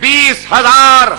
20,000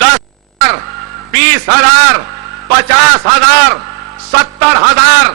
10,000, 20,000, 50,000, 70,000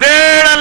1.5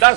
10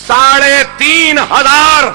3,500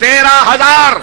13,000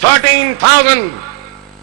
13,000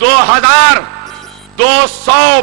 2,200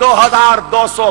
2,200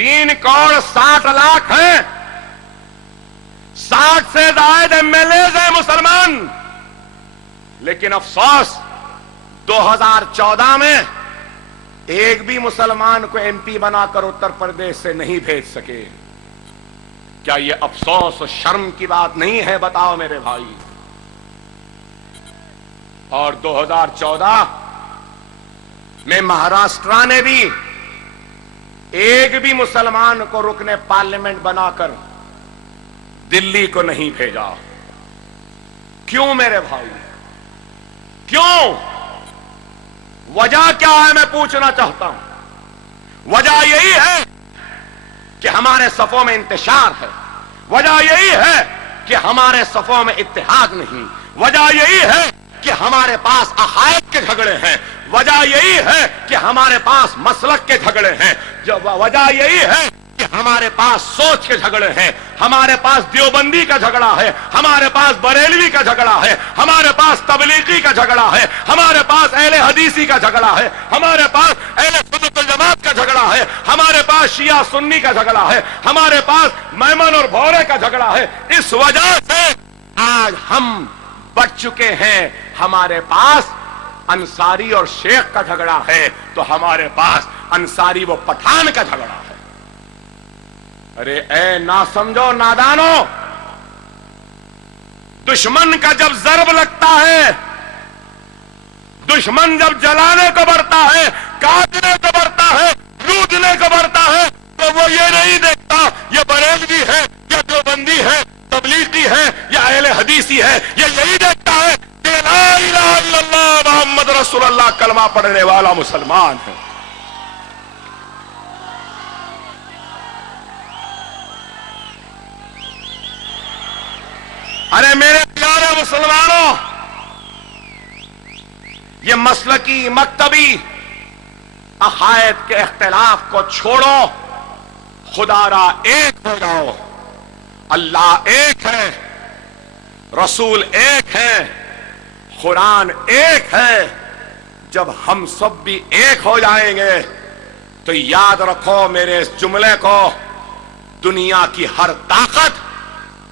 3,60,00,000 ہیں, 60 سے زائد MLAs ہیں مسلمان. لیکن افسوس 2014 میں ایک بھی مسلمان کو MP بنا کر اتر پردیش سے نہیں بھیج سکے. کیا یہ افسوس و شرم کی بات نہیں ہے؟ بتاؤ میرے بھائی. اور 2014 میں مہاراشٹر نے بھی ایک بھی مسلمان کو رکن پارلیمنٹ بنا کر دلی کو نہیں بھیجا. کیوں میرے بھائی؟ کیوں؟ وجہ کیا ہے میں پوچھنا چاہتا ہوں. وجہ یہی ہے کہ ہمارے صفوں میں انتشار ہے. وجہ یہی ہے کہ ہمارے صفوں میں اتحاد نہیں. وجہ یہی ہے کہ ہمارے پاس عقائد کے جھگڑے ہیں. وجہ یہی ہے کہ ہمارے پاس مسلک کے جھگڑے ہیں. وجہ یہی ہے کہ ہمارے پاس سوچ کے جھگڑے ہیں. ہمارے پاس دیوبندی کا جھگڑا ہے, ہمارے پاس بریلوی کا جھگڑا ہے, ہمارے پاس تبلیغی کا جھگڑا ہے, ہمارے پاس اہل حدیثی کا جھگڑا ہے, ہمارے پاس اہل سنت الجماعت کا جھگڑا ہے, ہمارے پاس شیعہ سنی کا جھگڑا ہے, ہمارے پاس میمن اور بھورے کا جھگڑا ہے. اس وجہ سے آج ہم بچ چکے ہیں. ہمارے پاس انصاری اور شیخ کا جھگڑا ہے تو ہمارے پاس انصاری و پٹھان کا جھگڑا ہے. ارے اے نا سمجھو نادانو, دشمن کا جب ضرب لگتا ہے, دشمن جب جلانے کو بڑھتا ہے, کاٹنے کو بڑھتا ہے, لوٹنے کو بڑھتا ہے, تو وہ یہ نہیں دیکھتا یہ بریلوی ہے یا دیوبندی ہے, تبلیغی ہے یا اہل حدیثی ہے. یہ یہی دیکھتا ہے کہ لا الہ الا اللہ محمد رسول اللہ کلمہ پڑھنے والا مسلمان ہے. ارے میرے پیارے مسلمانوں, یہ مسلکی مکتبی عقائد کے اختلاف کو چھوڑو, خدا را ایک ہو جاؤ. اللہ ایک ہے, رسول ایک ہے, قرآن ایک ہے. جب ہم سب بھی ایک ہو جائیں گے تو یاد رکھو میرے اس جملے کو, دنیا کی ہر طاقت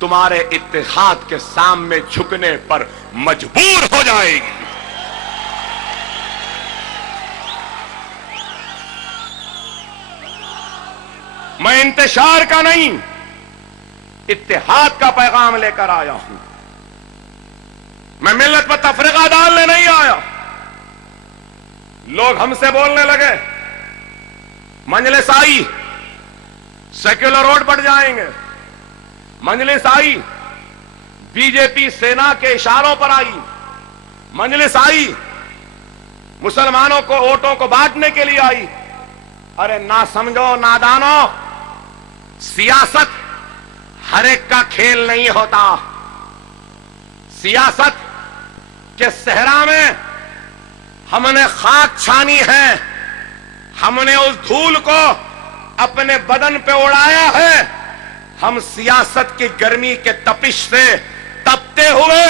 تمہارے اتحاد کے سامنے جھکنے پر مجبور ہو جائے گی. میں انتشار کا نہیں, اتحاد کا پیغام لے کر آیا ہوں. میں ملت پر تفرقہ ڈالنے نہیں آیا. لوگ ہم سے بولنے لگے, مجلس آئی سیکولر روڈ بڑھ جائیں گے, مجلس آئی BJP سینا کے اشاروں پر آئی, مجلس آئی مسلمانوں کو ووٹوں کو بانٹنے کے لیے آئی. ارے نہ سمجھو نادانو, سیاست ہر ایک کا کھیل نہیں ہوتا. سیاست کے صحرا میں ہم نے خاک چھانی ہے, ہم نے اس دھول کو اپنے بدن پہ اڑایا ہے. ہم سیاست کی گرمی کے تپش سے تپتے ہوئے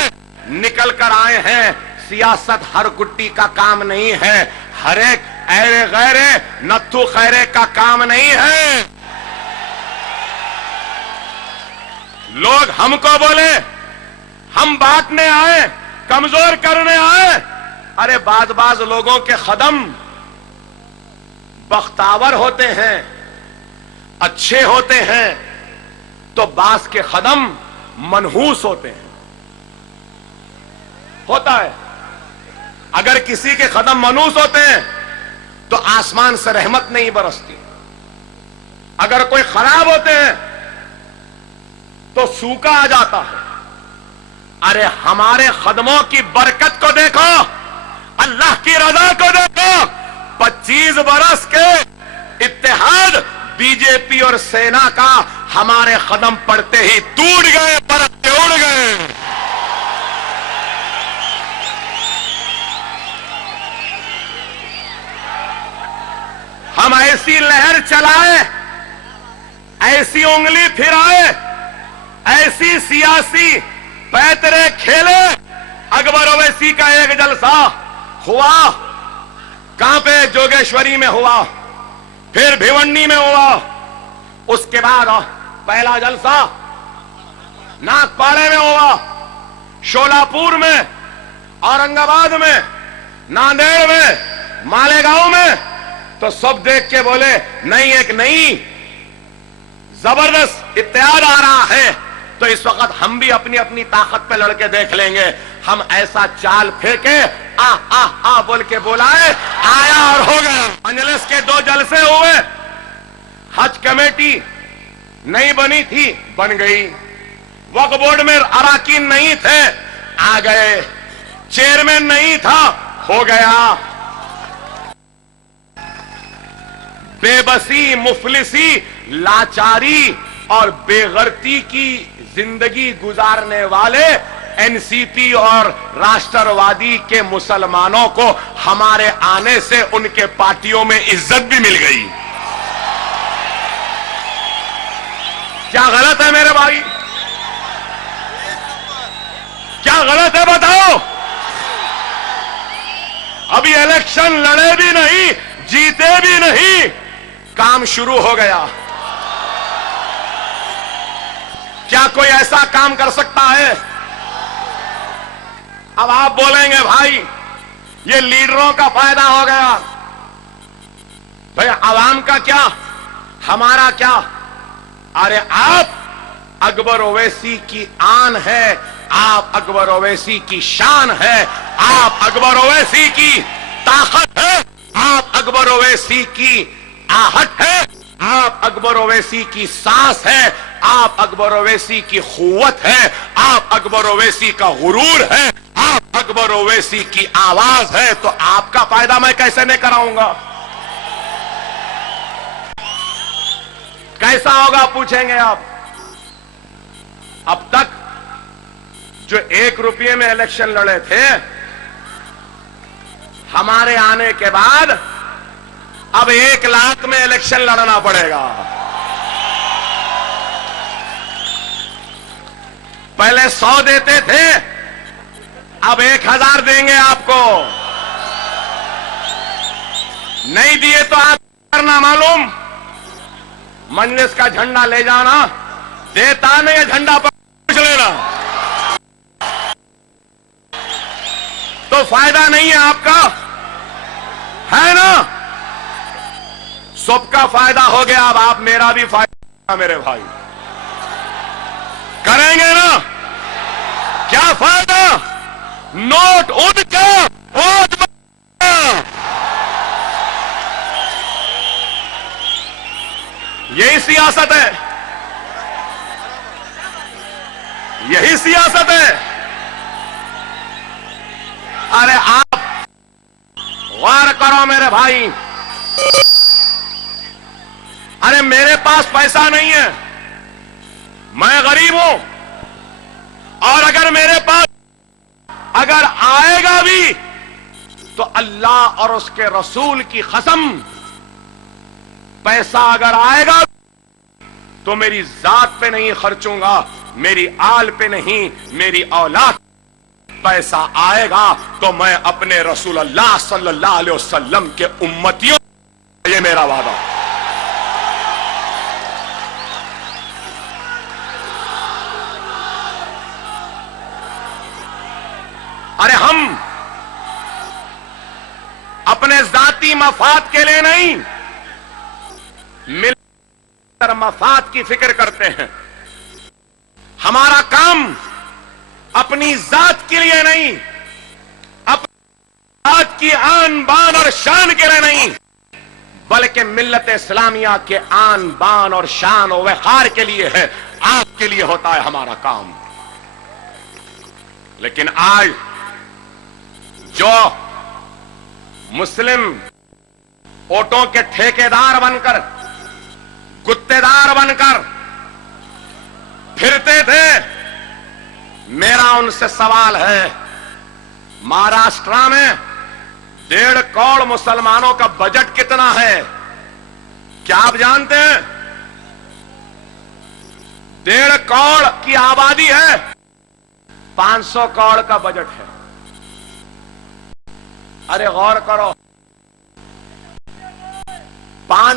نکل کر آئے ہیں. سیاست ہر گٹی کا کام نہیں ہے, ہر ایک ایرے غیرے نتھو خیرے کا کام نہیں ہے. لوگ ہم کو بولے ہم بانٹنے آئے, کمزور کرنے آئے. ارے بعض لوگوں کے قدم بختاور ہوتے ہیں, اچھے ہوتے ہیں, تو بعض کے قدم منحوس ہوتے ہیں. ہوتا ہے, اگر کسی کے قدم منحوس ہوتے ہیں تو آسمان سے رحمت نہیں برستی. اگر کوئی خراب ہوتے ہیں تو سوکھا آ جاتا ہے. ارے ہمارے قدموں کی برکت کو دیکھو, اللہ کی رضا کو دیکھو. 25 برس کے اتحاد BJP اور سینا کا ہمارے قدم پڑتے ہی ٹوٹ گئے, پرت کے اڑ گئے. ہم ایسی لہر چلائے, ایسی انگلی پھرائے, ایسی سیاسی پیترے کھیلے. اکبر اویسی کا ایک جلسہ ہوا, کہاں پہ؟ جوگیشوری میں ہوا, پھر بھیونڈی میں ہوا, اس کے بعد پہلا جلسہ ناگپاڑے میں ہوا، شولاپور میں، اورنگ آباد میں، ناندیڑ میں، مالیگاؤں میں، تو سب دیکھ کے بولے نہیں ایک نہیں زبردست اتحاد آ رہا ہے، تو اس وقت ہم بھی اپنی اپنی طاقت پہ لڑ کے دیکھ لیں گے، ہم ایسا چال پھینکے بول کے بلائے، آیا اور ہو گیا۔ مجلس کے 2 جلسے ہوئے، حج کمیٹی نہیں بنی تھی، بن گئی، وقف بورڈ میں اراکین نہیں تھے، آ گئے، چیئرمین نہیں تھا، ہو گیا۔ بے بسی، مفلسی، لاچاری اور بے غرضی کی زندگی گزارنے والے این سی پی اور راشٹروادی کے مسلمانوں کو ہمارے آنے سے ان کے پارٹیوں میں عزت بھی مل گئی۔ کیا غلط ہے میرے بھائی؟ کیا غلط ہے بتاؤ؟ ابھی الیکشن لڑے بھی نہیں، جیتے بھی نہیں، کام شروع ہو گیا۔ کیا کوئی ایسا کام کر سکتا ہے؟ اب آپ بولیں گے بھائی یہ لیڈروں کا فائدہ ہو گیا، بھائی عوام کا کیا، ہمارا کیا؟ ارے آپ اکبر اویسی کی آن ہے، آپ اکبر اویسی کی شان ہے، آپ اکبر اویسی کی طاقت ہے، آپ اکبر اویسی کی آہٹ ہے، آپ اکبر اویسی کی سانس ہے، آپ اکبر اویسی کی قوت ہے، آپ اکبر اویسی کا غرور ہے، آپ اکبر اویسی کی آواز ہے، تو آپ کا فائدہ میں کیسے نہیں کراؤں گا؟ کیسا ہوگا پوچھیں گے آپ؟ اب تک جو 1 روپے میں الیکشن لڑے تھے، ہمارے آنے کے بعد اب 1 لاکھ میں الیکشن لڑنا پڑے گا۔ پہلے 100 دیتے تھے، اب 1000 دیں گے آپ کو، نہیں دیے تو آپ کرنا معلوم، مجلس کا جھنڈا لے جانا، دیتا نہیں جھنڈا پر پوچھ لینا، تو فائدہ نہیں ہے آپ کا، ہے نا؟ سب کا فائدہ ہو گیا، اب آپ میرا بھی فائدہ میرے بھائی کریں گے نا؟ کیا فائدہ؟ نوٹ ان کا، ووٹ یہی سیاست ہے، یہی سیاست ہے۔ ارے آپ غور کرو میرے بھائی، ارے میرے پاس پیسہ نہیں ہے، میں غریب ہوں، اور اگر میرے پاس اگر آئے گا بھی تو اللہ اور اس کے رسول کی قسم، پیسہ اگر آئے گا تو میری ذات پہ نہیں خرچوں گا، میری آل پہ نہیں، میری اولاد پیسہ آئے گا تو میں اپنے رسول اللہ صلی اللہ علیہ وسلم کے امتیوں، یہ میرا وعدہ۔ ارے ہم اپنے ذاتی مفاد کے لیے نہیں، مل کر مفاد کی فکر کرتے ہیں۔ ہمارا کام اپنی ذات کے لیے نہیں، اپنی ذات کی آن بان اور شان کے لیے نہیں، بلکہ ملت اسلامیہ کے آن بان اور شان و وقار کے لیے ہے، آپ کے لیے ہوتا ہے ہمارا کام۔ لیکن آج جو مسلم ووٹوں کے ٹھیکیدار بن کر، گتےدار بن کر پھرتے تھے، میرا ان سے سوال ہے، مہاراشٹر میں 1.5 کروڑ مسلمانوں کا بجٹ کتنا ہے؟ کیا آپ جانتے ہیں؟ 1.5 کروڑ کی آبادی ہے، 500 کروڑ کا بجٹ ہے۔ ارے غور کرو، 5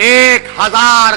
1,000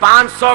500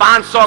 500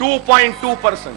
2.2%,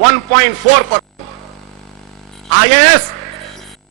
1.4%, IAS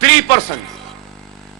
3%।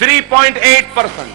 3.8%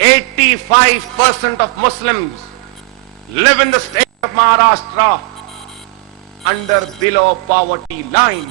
85% of Muslims live in the state of Maharashtra under below poverty line.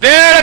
1.5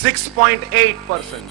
6.8%।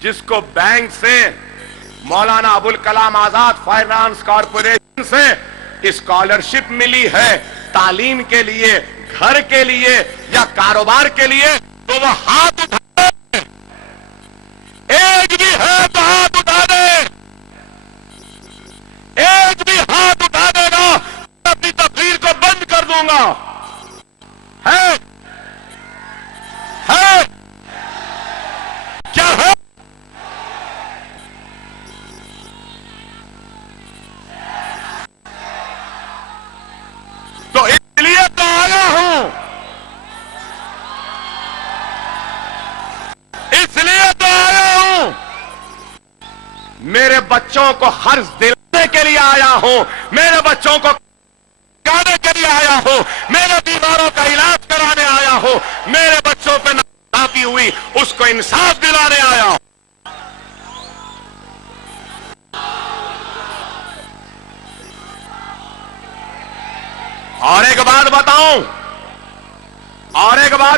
جس کو بینک سے مولانا ابوال کلام آزاد فائنانس کارپوریشن سے اسکالرشپ ملی ہے تعلیم کے لیے، گھر کے لیے یا کاروبار کے لیے، تو وہ ہاتھ اٹھا دے، ایک بھی ہے تو ہاتھ اٹھا دے، ایک بھی ہاتھ اٹھا دے گا اپنی تقریر کو بند کر دوں گا۔ ہے کیا ہے؟ تو اس لیے تو آیا ہوں، اس لیے تو آیا ہوں، میرے بچوں کو قرض دلانے کے لیے آیا ہوں، میرے بچوں کو کھانے کے لیے آیا ہوں، میرے بیماروں کا علاج کرانے آیا ہوں، میرے بچوں پہ ناانصافی ہوئی اس کو انصاف دلانے آیا ہوں۔ اور ایک بات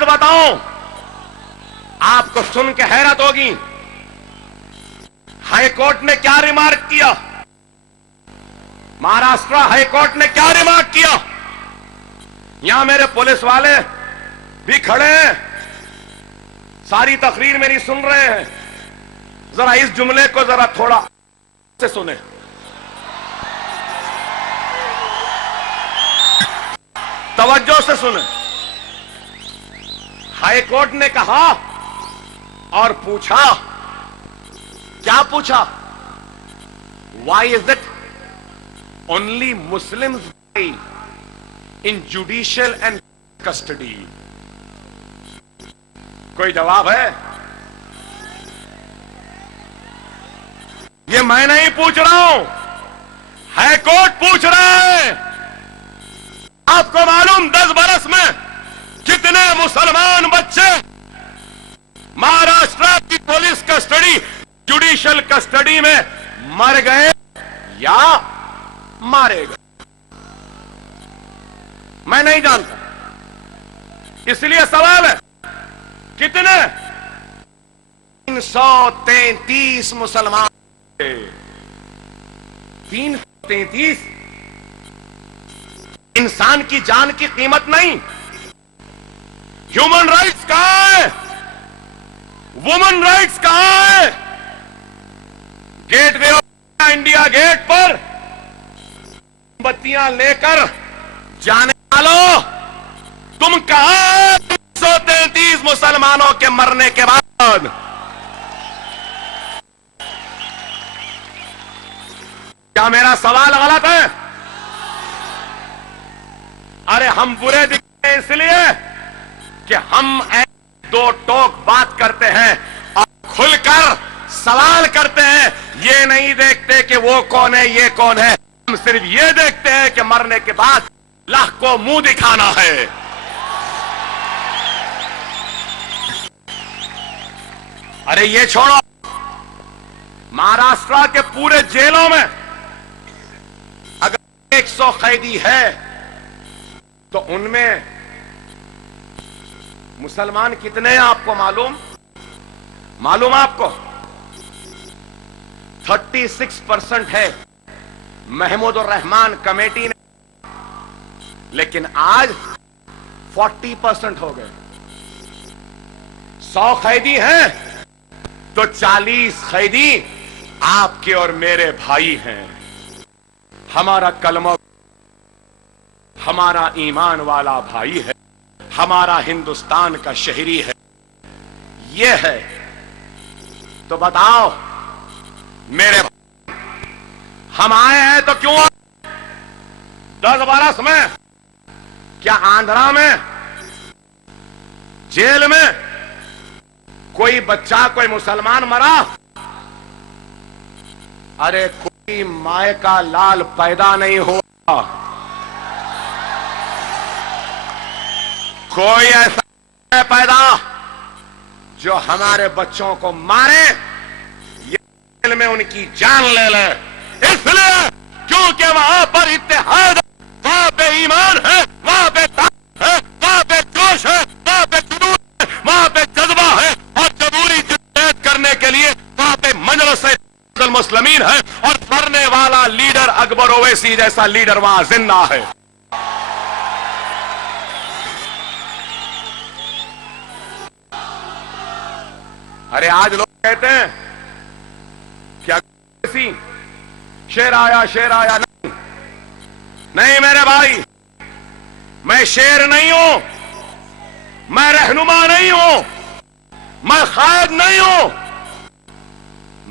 بتاؤں، آپ کو سن کے حیرت ہوگی، ہائی کورٹ نے کیا ریمارک کیا، مہاراشٹر ہائی کورٹ نے کیا ریمارک کیا؟ یہاں میرے پولیس والے بھی کھڑے ہیں، ساری تقریر میری سن رہے ہیں، ذرا اس جملے کو ذرا تھوڑا سے سنیں، توجہ سے سنیں۔ ہائی کورٹ نے کہا اور پوچھا، کیا پوچھا؟ Why is it only Muslims die in judicial and custody? کوئی جواب ہے؟ یہ میں نہیں پوچھ رہا ہوں، ہائی کورٹ پوچھ رہا ہے۔ آپ کو معلوم 10 برس میں کتنے مسلمان بچے مہاراشٹر کی پولیس کسٹڈی، جوڈیشل کسٹڈی میں مر گئے یا مارے گئے؟ میں نہیں جانتا، اس لیے سوال ہے کتنے؟ 333 مسلمان، 333 انسان کی جان کی قیمت نہیں۔ ہیومن رائٹس کہاں ہے؟ وومن رائٹس کہاں ہے؟ Gateway of India gate پر بتیاں لے کر جانے والوں، تم کہاں 333 مسلمانوں کے مرنے کے بعد؟ کیا میرا سوال غلط ہے؟ ارے ہم برے دکھتے ہیں اس لیے کہ ہم دو ٹوک بات کرتے ہیں اور کھل کر سوال کرتے ہیں، یہ نہیں دیکھتے کہ وہ کون ہے یہ کون ہے، ہم صرف یہ دیکھتے ہیں کہ مرنے کے بعد اللہ کو منہ دکھانا ہے۔ ارے یہ چھوڑو، مہاراشٹر کے پورے جیلوں میں اگر 100 قیدی ہے تو ان میں مسلمان کتنے ہیں آپ کو معلوم آپ کو؟ 36% ہے محمود الرحمان کمیٹی نے، لیکن آج 40% ہو گئے۔ 100 قیدی ہیں تو 40 قیدی آپ کے اور میرے بھائی ہیں۔ ہمارا کلمہ، ہمارا ایمان والا بھائی ہے، ہمارا ہندوستان کا شہری ہے، یہ ہے۔ تو بتاؤ میرے بھائی، ہم آئے ہیں تو کیوں آئے؟ 10 برس میں کیا آندھرا میں جیل میں کوئی بچہ، کوئی مسلمان مرا؟ ارے کوئی مائے کا لال پیدا نہیں ہوا، کوئی ایسا نہیں پیدا جو ہمارے بچوں کو مارے یا جیل میں ان کی جان لے لے، اس لیے کیونکہ وہاں پر اتحاد ہے، وہاں پہ ایمان ہے، وہاں پہ طاقت ہے، وہاں پہ جوش ہے، وہاں پہ جنون ہے، وہاں پہ جذبہ ہے، اور جمہوری جدوجہد کر کرنے کے لیے وہاں پہ مجلس المسلمین ہے اور مرنے والا لیڈر اکبر اویسی جیسا لیڈر وہاں زندہ ہے. ارے آج لوگ کہتے ہیں کہ اکبر اویسی شیر آیا نہیں میرے بھائی، میں شیر نہیں ہوں، میں رہنما نہیں ہوں، میں قائد نہیں ہوں،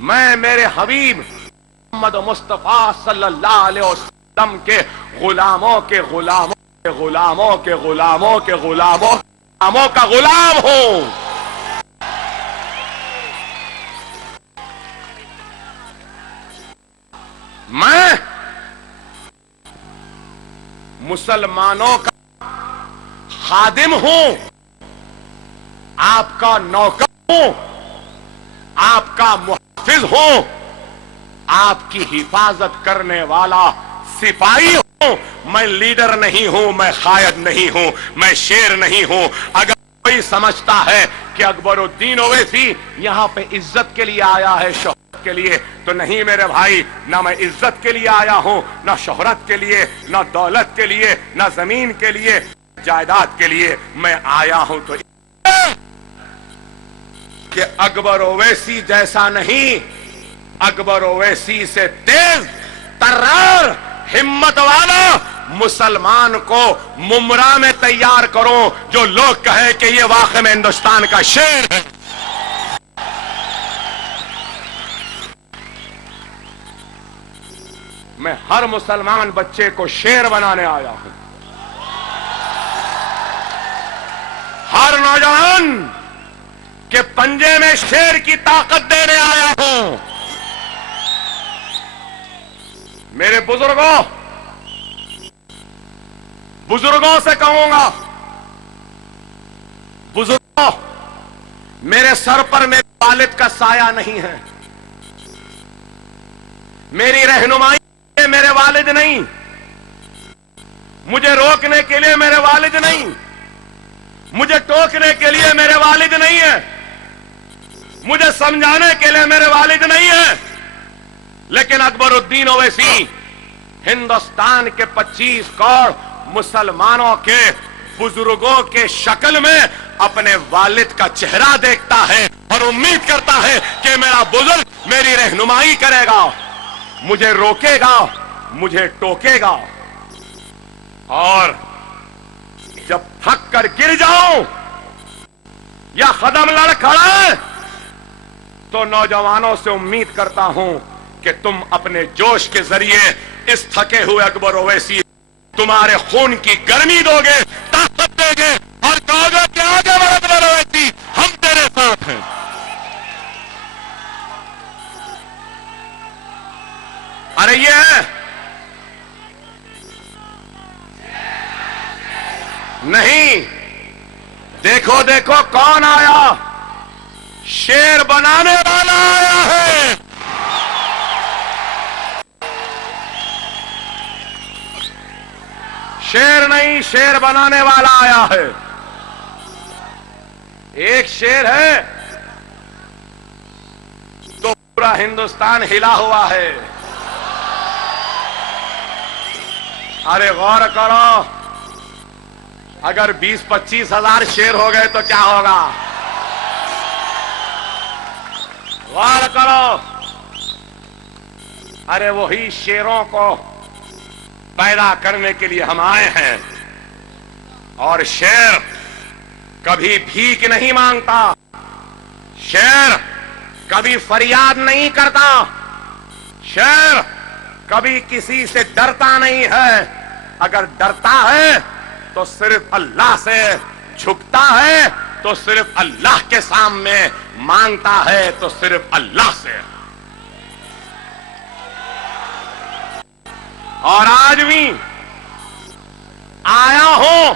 میں میرے حبیب محمد مصطفیٰ صلی اللہ علیہ وسلم کے غلاموں کے غلاموں کے غلاموں کے غلاموں کے غلاموں کا غلام ہوں. میں مسلمانوں کا خادم ہوں، آپ کا نوکر ہوں، آپ کا محافظ ہوں، آپ کی حفاظت کرنے والا سپاہی ہوں. میں لیڈر نہیں ہوں، میں قائد نہیں ہوں، میں شیر نہیں ہوں. اگر کوئی سمجھتا ہے کہ اکبر الدین اویسی یہاں پہ عزت کے لیے آیا ہے، شہرت کے لیے، تو نہیں میرے بھائی، نہ میں عزت کے لیے آیا ہوں، نہ شہرت کے لیے، نہ دولت کے لیے، نہ زمین کے لیے، جائیداد کے لیے. میں آیا ہوں تو کہ اکبر اویسی جیسا نہیں، اکبر اویسی سے تیز ترار ہمت والا مسلمان کو ممرا میں تیار کرو جو لوگ کہے کہ یہ واقع میں ہندوستان کا شیر ہے. میں ہر مسلمان بچے کو شیر بنانے آیا ہوں، ہر نوجوان کے پنجے میں شیر کی طاقت دینے آیا ہوں. میرے بزرگوں سے کہوں گا، بزرگوں، میرے سر پر میرے والد کا سایہ نہیں ہے، میری رہنمائی میرے والد نہیں، مجھے روکنے کے لیے میرے والد نہیں، مجھے ٹوکنے کے لیے میرے والد نہیں ہے، مجھے سمجھانے کے لیے میرے والد نہیں ہے. لیکن اکبر الدین اویسی ہندوستان کے 25 کروڑ مسلمانوں کے بزرگوں کے شکل میں اپنے والد کا چہرہ دیکھتا ہے اور امید کرتا ہے کہ میرا بزرگ میری رہنمائی کرے گا، مجھے روکے گا، مجھے ٹوکے گا. اور جب تھک کر گر جاؤں یا قدم لڑ کھڑا تو نوجوانوں سے امید کرتا ہوں کہ تم اپنے جوش کے ذریعے اس تھکے ہوئے اکبر اویسی تمہارے خون کی گرمی دو گے، طاقت دے گے اور کہو گے کہ آگے بڑھ اکبر اویسی، ہم تیرے ساتھ ہیں. ارے یہ ہے نہیں، دیکھو دیکھو کون آیا، شیر بنانے والا آیا ہے. شیر نہیں، شیر بنانے والا آیا ہے. ایک شیر ہے تو پورا ہندوستان ہلا ہوا ہے. ارے غور کرو، اگر 20-25 ہزار شیر ہو گئے تو کیا ہوگا؟ غور کرو. ارے وہی شیروں کو پیدا کرنے کے لیے ہم آئے ہیں. اور شیر کبھی بھیک نہیں مانگتا، شیر کبھی فریاد نہیں کرتا، شیر کبھی کسی سے ڈرتا نہیں ہے. اگر ڈرتا ہے تو صرف اللہ سے، جھکتا ہے تو صرف اللہ کے سامنے، مانگتا ہے تو صرف اللہ سے. اور آج بھی آیا ہوں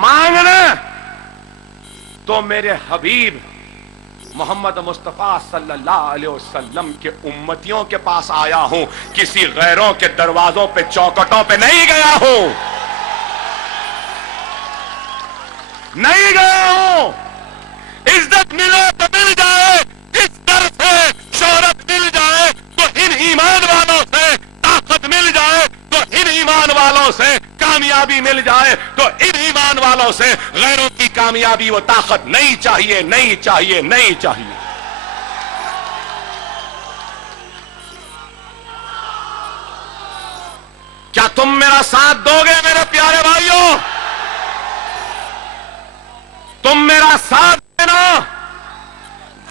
مانگنے تو میرے حبیب محمد مصطفیٰ صلی اللہ علیہ وسلم کے امتیوں کے پاس آیا ہوں، کسی غیروں کے دروازوں پہ چوکٹوں پہ نہیں گیا ہوں، نہیں گیا ہوں. عزت ملے تو مل جائے، والوں سے کامیابی مل جائے تو ان ایمان والوں سے غیروں کی کامیابی و طاقت نہیں چاہیے، نہیں چاہیے، نہیں چاہیے۔ کیا تم میرا ساتھ دو گے میرے پیارے بھائیوں؟ تم میرا ساتھ دینا،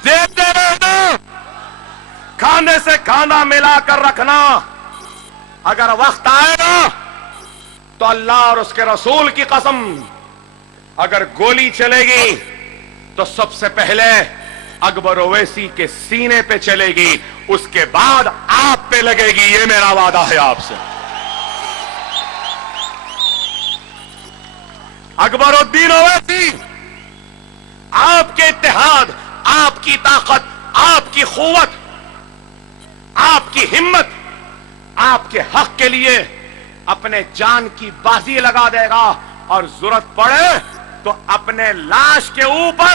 دیتے رہنا، کھانے سے کھانا ملا کر رکھنا۔ اگر وقت آئے گا تو اللہ اور اس کے رسول کی قسم، اگر گولی چلے گی تو سب سے پہلے اکبر اویسی کے سینے پہ چلے گی، اس کے بعد آپ پہ لگے گی، یہ میرا وعدہ ہے آپ سے۔ اکبر الدین اویسی، آپ کے اتحاد، آپ کی طاقت، آپ کی قوت، آپ کی ہمت، آپ کے حق کے لیے اپنے جان کی بازی لگا دے گا، اور ضرورت پڑے تو اپنے لاش کے اوپر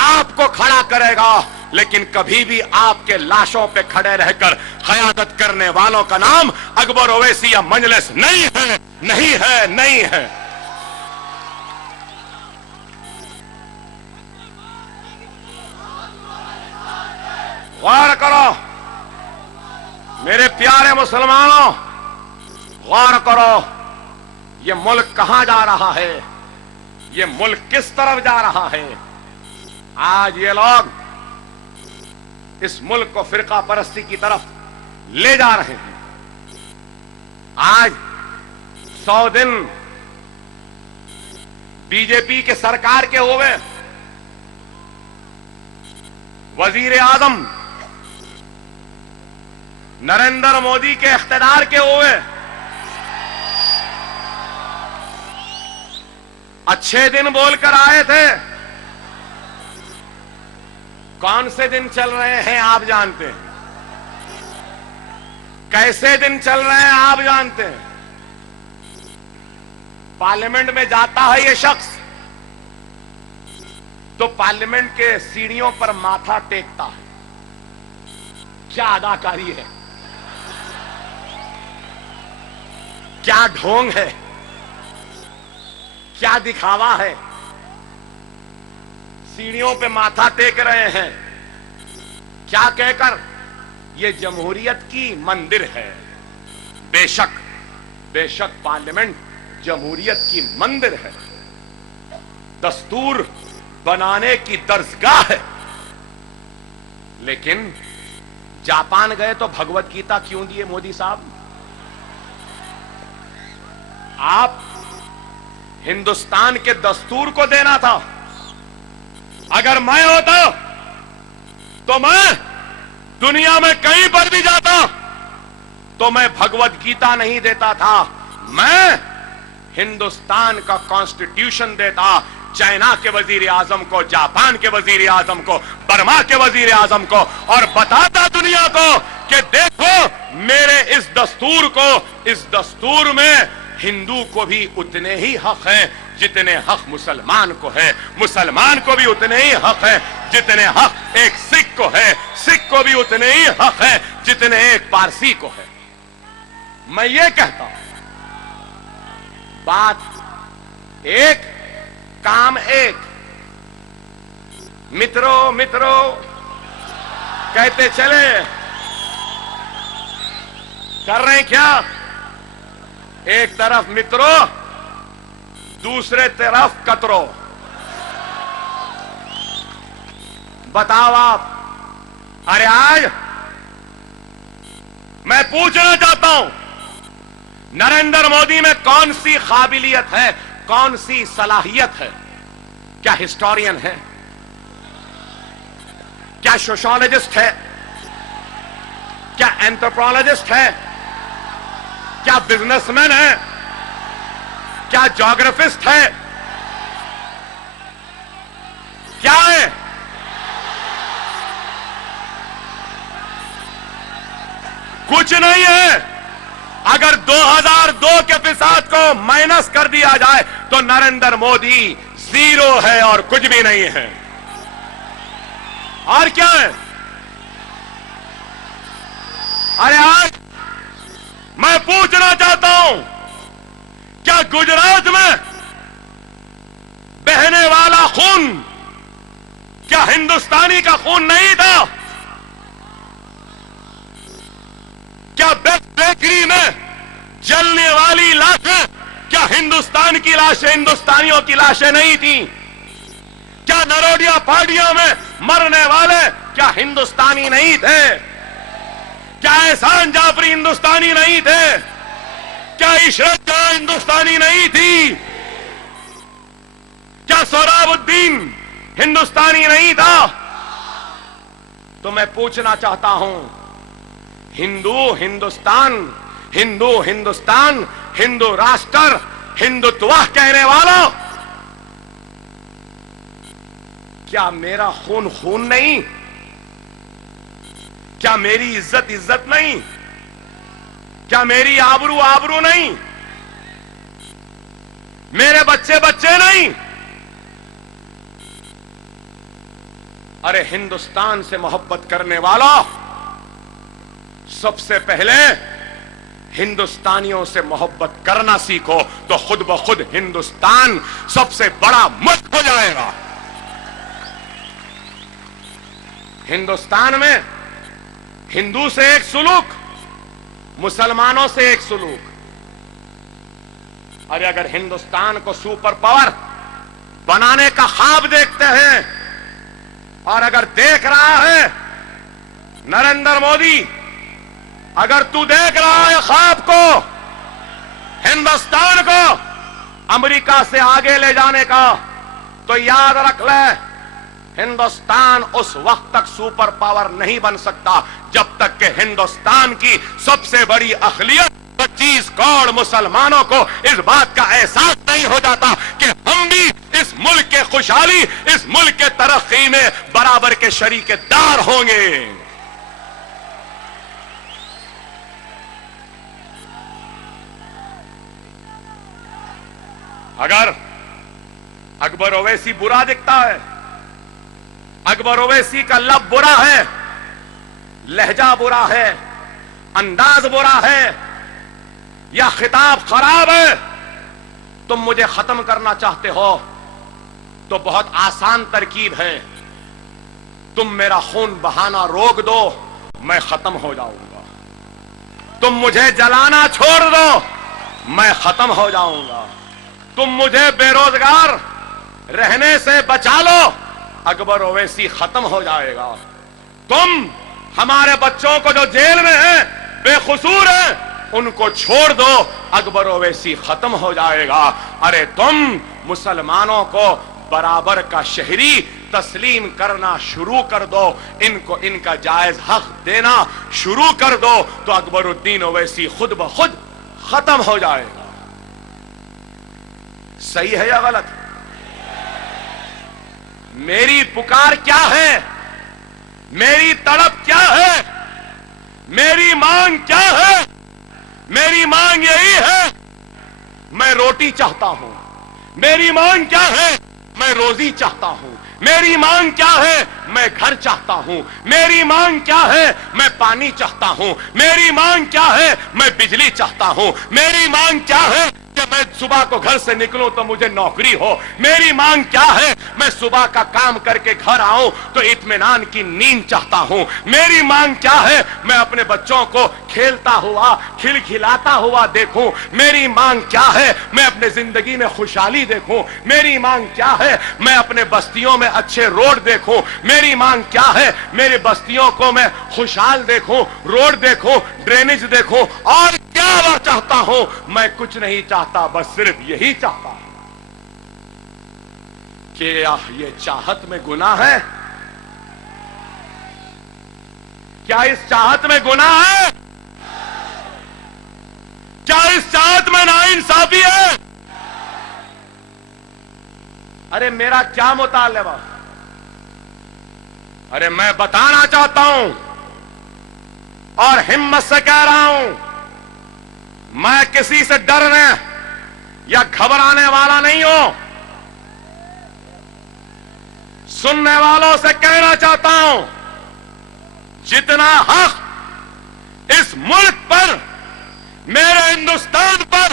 آپ کو کھڑا کرے گا، لیکن کبھی بھی آپ کے لاشوں پہ کھڑے رہ کر قیادت کرنے والوں کا نام اکبر اویسی یا مجلس نہیں ہے، نہیں ہے، نہیں ہے۔ غور کرو میرے پیارے مسلمانوں، غور کرو، یہ ملک کہاں جا رہا ہے، یہ ملک کس طرف جا رہا ہے۔ آج یہ لوگ اس ملک کو فرقہ پرستی کی طرف لے جا رہے ہیں۔ آج 100 دن بی جے پی کے سرکار کے ہوئے، وزیر اعظم نریندر مودی کے اقتدار کے ہوئے، اچھے دن بول کر آئے تھے، کون سے دن چل رہے ہیں آپ جانتے ہیں، کیسے دن چل رہے ہیں آپ جانتے ہیں۔ پارلیمنٹ میں جاتا ہے یہ شخص تو پارلیمنٹ کے سیڑھیوں پر ماتھا ٹیکتا ہے۔ کیا اداکاری ہے، کیا ڈھونگ ہے، کیا دکھاوا ہے۔ سیڑھیوں پہ ماتھا ٹیک رہے ہیں، کیا کہہ کر؟ یہ جمہوریت کی مندر ہے۔ بے شک، بے شک پارلیمنٹ جمہوریت کی مندر ہے، دستور بنانے کی درسگاہ ہے، لیکن جاپان گئے تو بھگوت گیتا کیوں دیے مودی صاحب؟ آپ ہندوستان کے دستور کو دینا تھا۔ اگر میں ہوتا تو میں دنیا میں کہیں پر بھی جاتا تو میں بھگوت گیتا نہیں دیتا تھا، میں ہندوستان کا کانسٹیٹیوشن دیتا، چائنا کے وزیر اعظم کو، جاپان کے وزیر اعظم کو، برما کے وزیر اعظم کو، اور بتاتا دنیا کو کہ دیکھو میرے اس دستور میں ہندو کو بھی اتنے ہی حق ہیں جتنے حق مسلمان کو ہے، مسلمان کو بھی اتنے ہی حق ہیں جتنے حق ایک سکھ کو ہے، سکھ کو بھی اتنے ہی حق ہے جتنے ایک پارسی کو ہے۔ میں یہ کہتا ہوں، بات ایک، کام ایک۔ مترو کہتے چلے، کر رہے ہیں کیا؟ ایک طرف مترو، دوسرے طرف کترو۔ بتاؤ آپ، ارے آج میں پوچھنا چاہتا ہوں، نریندر مودی میں کون سی قابلیت ہے، کون سی صلاحیت ہے؟ کیا ہسٹورین ہے؟ کیا سوشولوجسٹ ہے؟ کیا اینتھروپولوجسٹ ہے؟ کیا بزنس مین ہے؟ کیا جیوگرافسٹ ہے؟ کیا ہے؟ کچھ نہیں ہے۔ اگر 2002 کے فساد کو مائنس کر دیا جائے تو نریندر مودی زیرو ہے اور کچھ بھی نہیں ہے۔ اور کیا ہے؟ ارے آج میں پوچھنا چاہتا ہوں، کیا گجرات میں بہنے والا خون کیا ہندوستانی کا خون نہیں تھا؟ کیا بیکری میں جلنے والی لاشیں کیا ہندوستان کی لاشیں ہندوستانیوں کی لاشیں نہیں تھیں؟ کیا نروڈیا پارٹیوں میں مرنے والے کیا ہندوستانی نہیں تھے؟ کیا احسان جعفری ہندوستانی نہیں تھے؟ کیا عشرت جہاں ہندوستانی نہیں تھی؟ کیا سہراب الدین ہندوستانی نہیں تھا؟ تو میں پوچھنا چاہتا ہوں، ہندوستان ہندو راشٹر ہندوتوا کہنے والوں، کیا میرا خون نہیں؟ کیا میری عزت نہیں؟ کیا میری آبرو نہیں؟ میرے بچے نہیں؟ ارے ہندوستان سے محبت کرنے والا، سب سے پہلے ہندوستانیوں سے محبت کرنا سیکھو تو خود بخود ہندوستان سب سے بڑا ملک ہو جائے گا۔ ہندوستان میں ہندو سے ایک سلوک، مسلمانوں سے ایک سلوک۔ ارے اگر ہندوستان کو سپر پاور بنانے کا خواب دیکھتے ہیں، اور اگر دیکھ رہا ہے نریندر مودی، اگر تو دیکھ رہا ہے خواب کو، ہندوستان کو امریکہ سے آگے لے جانے کا، تو یاد رکھ لے ہندوستان اس وقت تک سپر پاور نہیں بن سکتا جب تک کہ ہندوستان کی سب سے بڑی اقلیت 25 کروڑ مسلمانوں کو اس بات کا احساس نہیں ہو جاتا کہ ہم بھی اس ملک کے خوشحالی، اس ملک کے ترقی میں برابر کے شریک دار ہوں گے۔ اگر اکبر اویسی برا دکھتا ہے، اکبر اویسی کا لب برا ہے، لہجہ برا ہے، انداز برا ہے، یا خطاب خراب ہے، تم مجھے ختم کرنا چاہتے ہو تو بہت آسان ترکیب ہے، تم میرا خون بہانا روک دو، میں ختم ہو جاؤں گا۔ تم مجھے جلانا چھوڑ دو، میں ختم ہو جاؤں گا۔ تم مجھے بے روزگار رہنے سے بچا لو، اکبر اویسی ختم ہو جائے گا۔ تم ہمارے بچوں کو جو جیل میں ہیں، بے قصور ہیں، ان کو چھوڑ دو، اکبر اویسی ختم ہو جائے گا۔ ارے تم مسلمانوں کو برابر کا شہری تسلیم کرنا شروع کر دو، ان کو ان کا جائز حق دینا شروع کر دو، تو اکبر الدین اویسی خود بخود ختم ہو جائے گا۔ صحیح ہے یا غلط؟ میری پکار کیا ہے؟ میری تڑپ کیا ہے؟ میری مانگ کیا ہے؟ میری مانگ یہی ہے، میں روٹی چاہتا ہوں۔ میری مانگ کیا ہے؟ میں روزی چاہتا ہوں۔ میری مانگ کیا ہے؟ میں گھر چاہتا ہوں۔ میری مانگ کیا ہے؟ میں پانی چاہتا ہوں۔ میری مانگ کیا ہے؟ میں بجلی چاہتا ہوں۔ میری مانگ کیا ہے کہ میں صبح کو گھر سے نکلوں تو مجھے نوکری ہو۔ میری مانگ کیا ہے؟ میں صبح کا کام کر کے گھر آؤں تو اطمینان کی نیند چاہتا ہوں۔ میری مانگ کیا ہے؟ میں اپنے بچوں کو کھیلتا ہوا، کھلکھلاتا ہوا دیکھوں۔ میری مانگ کیا ہے؟ میں اپنے زندگی میں خوشحالی دیکھوں۔ میری مانگ کیا ہے؟ میں اپنے بستیوں میں اچھے روڈ دیکھوں۔ میری مانگ کیا ہے؟ میری بستیوں کو میں خوشحال دیکھوں، روڈ دیکھوں، ڈرینیج دیکھوں۔ اور کیا وہ چاہتا ہوں؟ میں کچھ نہیں چاہتا، بس صرف یہی چاہتا ہوں کہ یہ چاہت میں گناہ ہے؟ کیا اس چاہت میں گناہ ہے؟ کیا اس چاہت میں ناانصافی ہے؟ ارے میرا کیا مطالبہ؟ ارے میں بتانا چاہتا ہوں اور ہمت سے کہہ رہا ہوں، میں کسی سے ڈرنے یا گھبرانے والا نہیں ہوں۔ سننے والوں سے کہنا چاہتا ہوں، جتنا حق اس ملک پر، میرے ہندوستان پر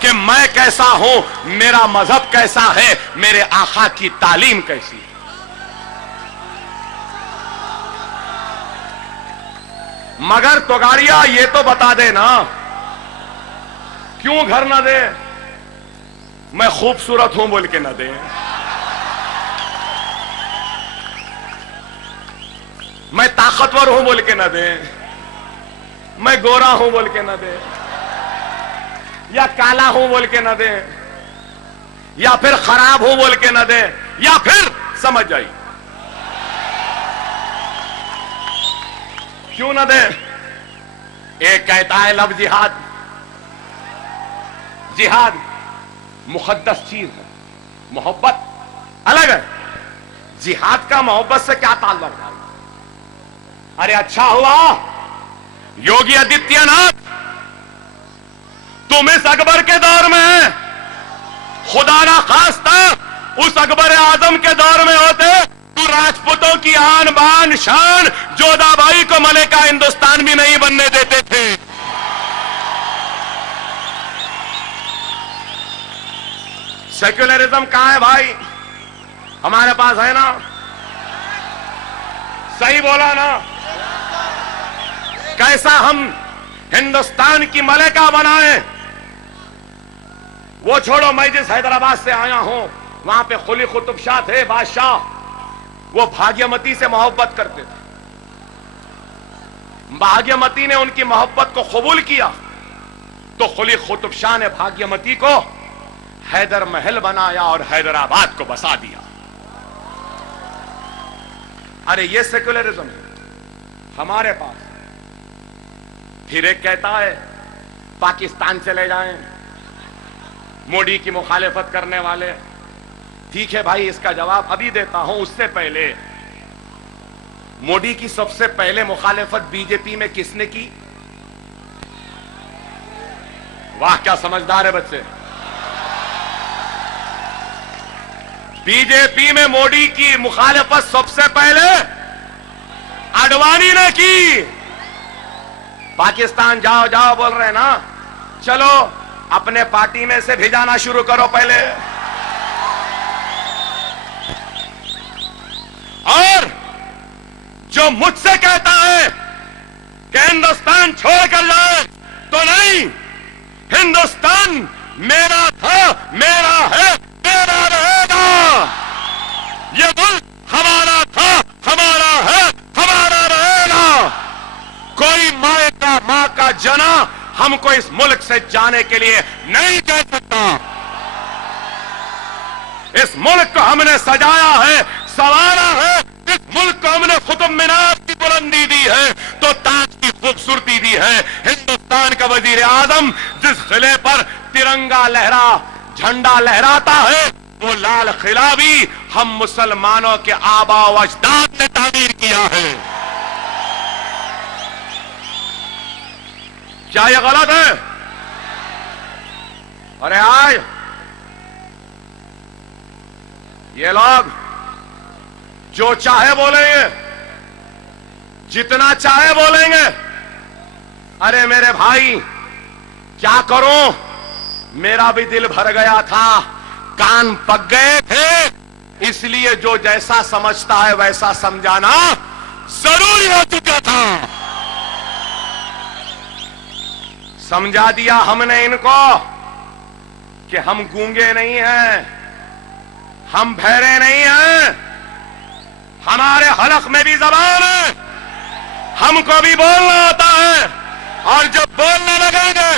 کہ میں کیسا ہوں، میرا مذہب کیسا ہے، میرے آقا کی تعلیم کیسی ہے۔ مگر توگاڑیا یہ تو بتا دے نا، کیوں گھر نہ دے؟ میں خوبصورت ہوں بول کے نہ دے، میں طاقتور ہوں بول کے نہ دے، میں گورا ہوں بول کے نہ دے، یا کالا ہوں بول کے نہ دے، یا پھر خراب ہوں بول کے نہ دے، یا پھر سمجھ جائی کیوں نہ دے؟ ایک کہتا ہے لفظ جہاد، جہاد مقدس چیز ہے، محبت الگ ہے۔ جہاد کا محبت سے کیا تعلق ہے؟ ارے اچھا ہوا یوگی آدتیہ ناتھ تم اس اکبر کے دور میں ہیں، خدا نہ خواستہ اس اکبر اعظم کے دور میں ہوتے تو راجپوتوں کی آن بان شان جودھا بائی کو ملکہ ہندوستان بھی نہیں بننے دیتے تھے۔ سیکولرزم کہاں ہے بھائی؟ ہمارے پاس ہے نا؟ صحیح بولا نا؟ کیسا ہم ہندوستان کی ملکہ بنائیں؟ وہ چھوڑو، میں جس حیدرآباد سے آیا ہوں وہاں پہ قلی قطب شاہ تھے بادشاہ، وہ بھاگیہ سے محبت کرتے تھے۔ بھاگیہ نے ان کی محبت کو قبول کیا تو قلی قطب شاہ نے بھاگیہ کو حیدر محل بنایا اور حیدرآباد کو بسا دیا۔ ارے یہ سیکولرزم ہے ہمارے پاس۔ پھر ایک کہتا ہے پاکستان چلے جائیں، موڈی کی مخالفت کرنے والے۔ ٹھیک ہے بھائی، اس کا جواب ابھی دیتا ہوں، اس سے پہلے موڈی کی سب سے پہلے مخالفت بی جے پی میں کس نے کی؟ واہ کیا سمجھدار ہے بچے! بی جے پی میں موڈی کی مخالفت سب سے پہلے اڈوانی نے کی۔ پاکستان جاؤ جاؤ بول رہے نا، چلو اپنے پارٹی میں سے بھیجانا شروع کرو پہلے۔ اور جو مجھ سے کہتا ہے کہ ہندوستان چھوڑ کر جائے تو نہیں، ہندوستان میرا تھا، میرا ہے، میرا رہے گا۔ یہ ملک ہمارا تھا، ہمارا ہے، ہمارا رہے گا۔ کوئی ماں کا جنا ہم کو اس ملک سے جانے کے لیے نہیں کہہ سکتا۔ اس ملک کو ہم نے سجایا ہے، سنوارا ہے، اس ملک کو ہم نے قطب مینار کی بلندی دی ہے تو تاج کی خوبصورتی دی ہے۔ ہندوستان کا وزیر اعظم جس قلعے پر ترنگا جھنڈا لہراتا ہے، وہ لال قلعہ بھی ہم مسلمانوں کے آبا و اجداد نے تعمیر کیا ہے۔ کیا یہ غلط ہے؟ ارے آج یہ لوگ جو چاہے بولیں گے، جتنا چاہے بولیں گے۔ ارے میرے بھائی کیا کروں، میرا بھی دل بھر گیا تھا، کان پک گئے تھے، اس لیے جو جیسا سمجھتا ہے ویسا سمجھانا ضروری ہو چکا تھا۔ سمجھا دیا ہم نے ان کو کہ ہم گونگے نہیں ہیں، ہم بہرے نہیں ہیں، ہمارے حلق میں بھی زبان ہے، ہم کو بھی بولنا آتا ہے، اور جب بولنے لگیں گے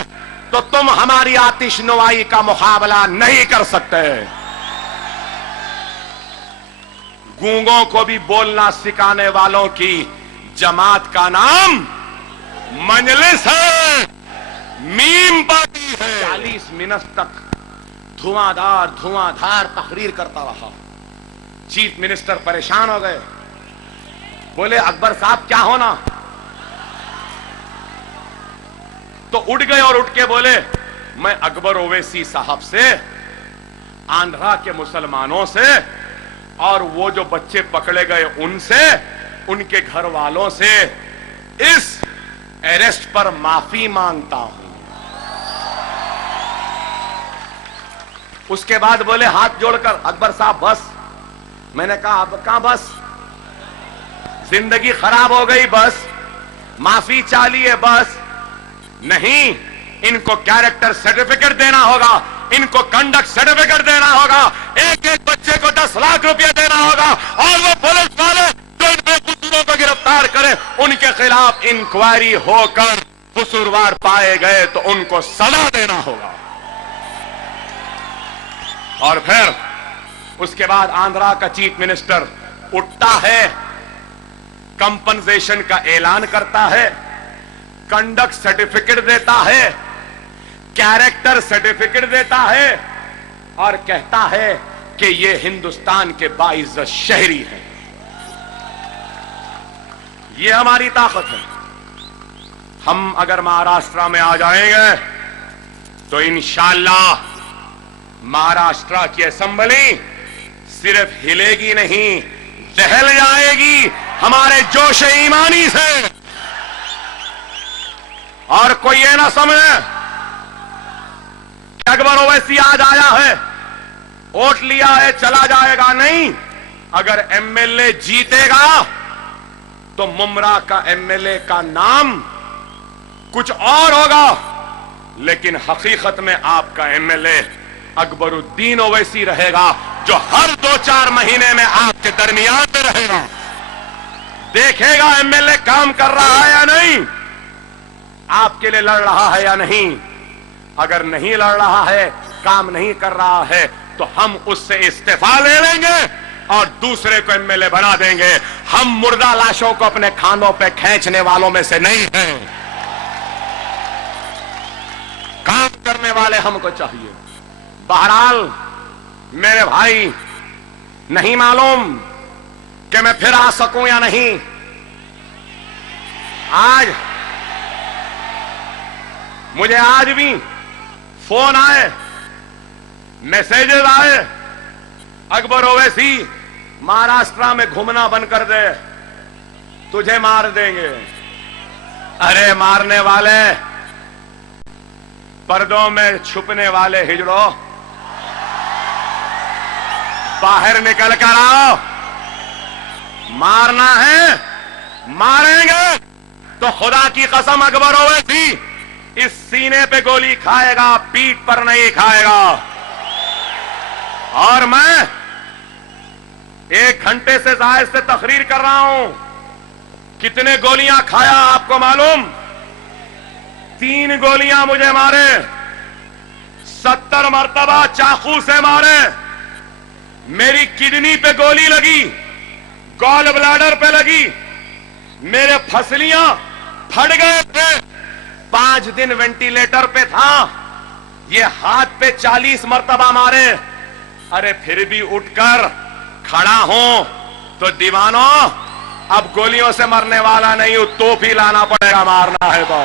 تو تم ہماری آتش نوائی کا مقابلہ نہیں کر سکتے۔ گونگوں کو بھی بولنا سکھانے والوں کی جماعت کا نام مجلس ہے، میم پارٹی ہے۔ 40 منٹ تک دھواں دھار تقریر کرتا رہا۔ چیف منسٹر پریشان ہو گئے، بولے اکبر صاحب کیا ہونا؟ تو اٹھ گئے اور اٹھ کے بولے میں اکبر اویسی صاحب سے، آندھرا کے مسلمانوں سے، اور وہ جو بچے پکڑے گئے ان سے، ان کے گھر والوں سے اس اریسٹ پر معافی مانگتا ہوں۔ اس کے بعد بولے ہاتھ جوڑ کر اکبر صاحب بس. میں نے کہا اب کہاں بس, زندگی خراب ہو گئی بس, معافی چاہیے بس. نہیں, ان کو کیریکٹر سرٹیفکیٹ دینا ہوگا, ان کو کنڈکٹ سرٹیفکیٹ دینا ہوگا, ایک ایک بچے کو 10 لاکھ روپیہ دینا ہوگا, اور وہ پولیس والے جو ان بے قصوروں کو گرفتار کرے ان کے خلاف انکوائری ہو کر قصوروار پائے گئے تو ان کو سزا دینا ہوگا. اور پھر اس کے بعد آندھرا کا چیف منسٹر اٹھتا ہے, کمپنسیشن کا اعلان کرتا ہے, کنڈکٹ سرٹیفکیٹ دیتا ہے, کیریکٹر سرٹیفکیٹ دیتا ہے, اور کہتا ہے کہ یہ ہندوستان کے باعزت شہری ہیں. یہ ہماری طاقت ہے. ہم اگر مہاراشٹرا میں آ جائیں گے تو انشاءاللہ مہاراشٹرا کی اسمبلی صرف ہلے گی نہیں, دہل جائے گی ہمارے جوش ایمانی سے. اور کوئی یہ نہ سمجھے کہ اکبر اویسی آج آیا ہے, ووٹ لیا ہے, چلا جائے گا. نہیں, اگر ایم ایل اے جیتے گا تو ممرا کا ایم ایل اے کا نام کچھ اور ہوگا, لیکن حقیقت میں آپ کا ایم ایل اے اکبر الدین اویسی رہے گا, جو ہر 2-4 مہینے میں آپ کے درمیان میں رہے گا. دیکھے گا ایم ایل اے کام کر رہا ہے یا نہیں, آپ کے لیے لڑ رہا ہے یا نہیں. اگر نہیں لڑ رہا ہے, کام نہیں کر رہا ہے, تو ہم اس سے استعفا لے لیں گے اور دوسرے کو ایم ایل اے بنا دیں گے. ہم مردہ لاشوں کو اپنے کھانوں پہ کھینچنے والوں میں سے نہیں ہیں. کام کرنے والے ہم کو چاہیے. بہرحال میرے بھائی, نہیں معلوم کہ میں پھر آ سکوں یا نہیں. مجھے آج بھی فون آئے, میسیجز آئے, اکبر اویسی مہاراشٹرا میں گھومنا بند کر دے, تجھے مار دیں گے. ارے مارنے والے, پردوں میں چھپنے والے ہجڑو, باہر نکل کر آؤ. مارنا ہے, ماریں گے. تو خدا کی قسم اکبر اویسی اس سینے پہ گولی کھائے گا, پیٹھ پر نہیں کھائے گا. اور میں 1 گھنٹے سے زائد سے تقریر کر رہا ہوں. کتنے گولیاں کھایا آپ کو معلوم؟ 3 گولیاں مجھے مارے, 70 مرتبہ چاقو سے مارے. میری کڈنی پہ گولی لگی, گال بلیڈر پہ لگی, میرے پھسلیاں پھٹ گئے تھے, 5 دن وینٹیلیٹر پہ تھا. یہ ہاتھ پہ 40 مرتبہ مارے. ارے پھر بھی اٹھ کر کھڑا ہوں تو دیوانوں, اب گولیوں سے مرنے والا نہیں ہوں, توپ ہی لانا پڑے گا, مارنا ہے تو.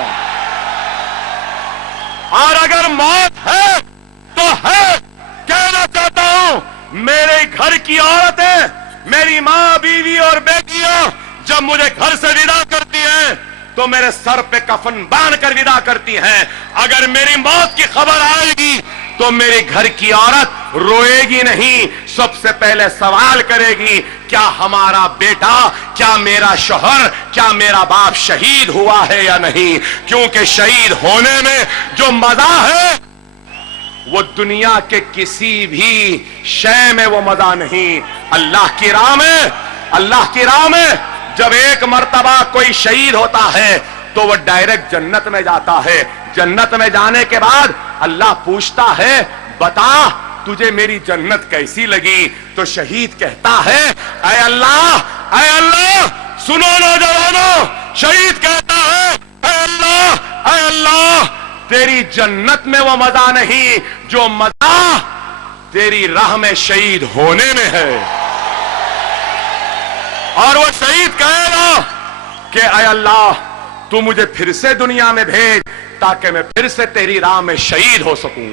اور اگر موت ہے تو ہے. کہنا چاہتا ہوں, میرے گھر کی عورتیں, میری ماں, بیوی اور بیٹیاں جب مجھے گھر سے ودا کرتی ہیں تو میرے سر پہ کفن باندھ کر ودا کرتی ہیں. اگر میری موت کی خبر آئے گی تو میری گھر کی عورت روئے گی نہیں, سب سے پہلے سوال کرے گی, کیا ہمارا بیٹا, کیا میرا شوہر, کیا میرا باپ شہید ہوا ہے یا نہیں. کیونکہ شہید ہونے میں جو مزہ ہے وہ دنیا کے کسی بھی شے میں وہ مزہ نہیں. اللہ کی راہ میں, اللہ کی راہ میں جب 1 مرتبہ کوئی شہید ہوتا ہے تو وہ ڈائریکٹ جنت میں جاتا ہے. جنت میں جانے کے بعد اللہ پوچھتا ہے, بتا تجھے میری جنت کیسی لگی؟ تو شہید کہتا ہے, اے اللہ, اے اللہ, سنو نوجوانوں, شہید کہتا ہے, اے اللہ, اے اللہ, تیری جنت میں وہ مزہ نہیں جو مزہ تیری راہ میں شہید ہونے میں ہے. اور وہ شہید کہے گا کہ اے اللہ, تو مجھے پھر سے دنیا میں بھیج تاکہ میں پھر سے تیری راہ میں شہید ہو سکوں.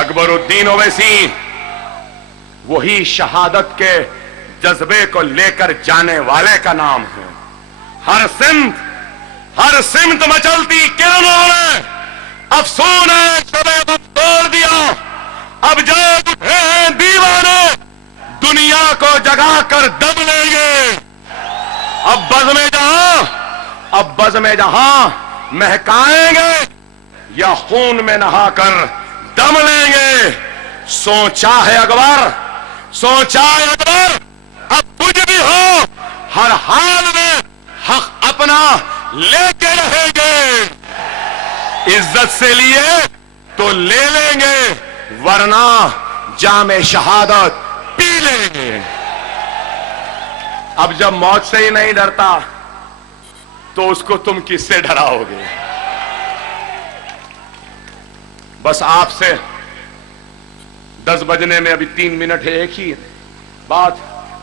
اکبر الدین اویسی وہی شہادت کے جذبے کو لے کر جانے والے کا نام ہے. ہر سمت مچلتی کیوں نے افسون ہے, شب غم توڑ دیا, اب جب اٹھے ہیں دیوانے دنیا کو جگا کر دم لیں گے. اب بز میں جہاں مہکائیں گے یا خون میں نہا کر دم لیں گے. سوچا ہے اکبر اب کچھ بھی ہو ہر حال میں حق اپنا لے کے رہیں گے. عزت سے لیے تو لے لیں گے ورنہ جام شہادت پی لیں گے. اب جب موت سے ہی نہیں ڈرتا تو اس کو تم کس سے ڈراؤ گے؟ بس آپ سے 10 بجنے میں ابھی 3 منٹ ہے. ایک ہی بات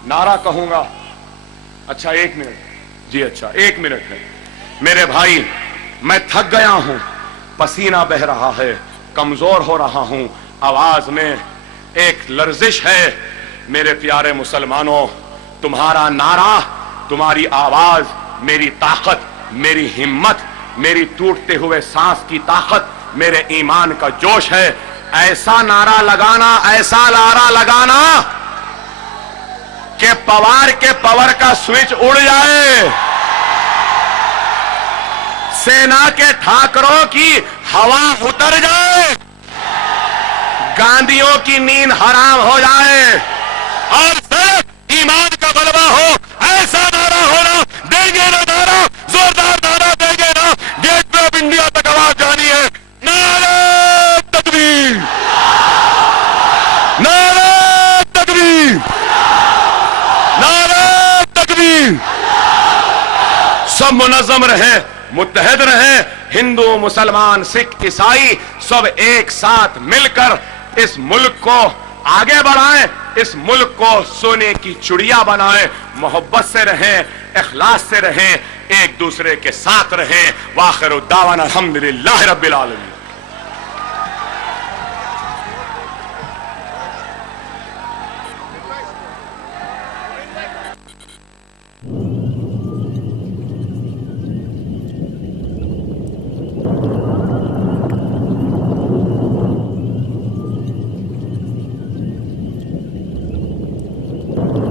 نعرہ کہوں گا. اچھا 1 منٹ. جی اچھا 1 منٹ ہے. میرے بھائی میں تھک گیا ہوں, پسینہ بہ رہا ہے, کمزور ہو رہا ہوں, آواز میں ایک لرزش ہے. میرے پیارے مسلمانوں, تمہارا نعرہ, تمہاری آواز میری طاقت, میری ہمت, میری ٹوٹتے ہوئے سانس کی طاقت, میرے ایمان کا جوش ہے. ایسا نعرہ لگانا کہ پوار کے پاور کا سوئچ اڑ جائے, سینا کے ٹھاکروں کی ہوا اتر جائے, گاندھیوں کی نیند حرام ہو جائے, اور صرف ایمان کا غلبہ ہو. ایسا نعرہ ہونا. دیں گے نا نعرہ, زوردار نعرہ دیں گے نا, گیٹ وے آف انڈیا تک آواز جانی ہے. نعرہ تکبیر, نعرہ تکبیر, نعرہ تکبیر. سب منظم رہیں, متحد رہیں, ہندو مسلمان سکھ عیسائی سب ایک ساتھ مل کر اس ملک کو آگے بڑھائیں, اس ملک کو سونے کی چڑیا بنائیں. محبت سے رہیں, اخلاص سے رہیں, ایک دوسرے کے ساتھ رہیں. وآخر دعوانا الحمدللہ رب العالمین.